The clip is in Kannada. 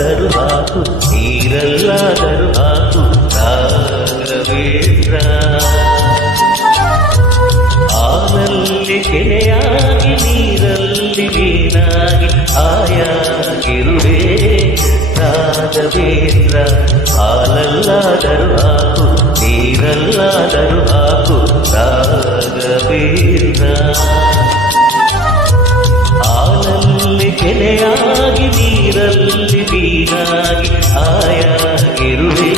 ನೀರಲ್ಲಾದರೂ ಹಾಕು ನೀರಲ್ಲಾದರೂ ಹಾಕು ರಾಘವೇಂದ್ರ. ಹಾಲಲ್ಲಿ ಕೆನೆಯಾಗಿ ನೀರಲ್ಲಿ ಮೀನಾಗಿ ಆಯಾಗಿರುವೆ ರಾಘವೇಂದ್ರ. ಹಾಲಲ್ಲಾದರೂ ಹಾಕು ನೀರಲ್ಲಾದರೂ ಹಾಕು ರಾಘವೇಂದ್ರ. ಹಾಲಲ್ಲಿ ಕೆನೆಯಾಗಿ ನೀರಲ್ಲಿ ಮೀನಾಗಿ ಆಯಾಗಿರುವೆ